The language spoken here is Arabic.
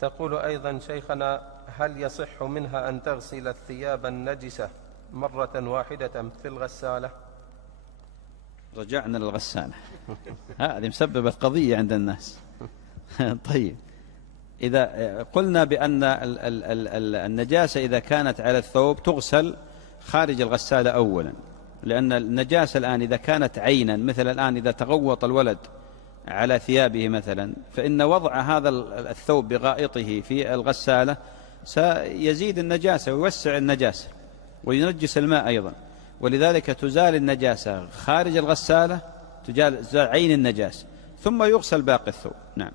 تقول أيضا شيخنا: هل يصح منها أن تغسل الثياب النجسة مرة واحدة في الغسالة؟ رجعنا للغسالة. هذه مسببة قضية عند الناس. طيب، إذا قلنا بأن النجاسة إذا كانت على الثوب تغسل خارج الغسالة أولا، لأن النجاسة الآن إذا كانت عينا، مثل الآن إذا تغوط الولد على ثيابه مثلا، فإن وضع هذا الثوب بغائطه في الغسالة سيزيد النجاسة ويوسع النجاسة وينجس الماء أيضا، ولذلك تزال النجاسة خارج الغسالة، تزال عين النجاسة، ثم يغسل باقي الثوب. نعم.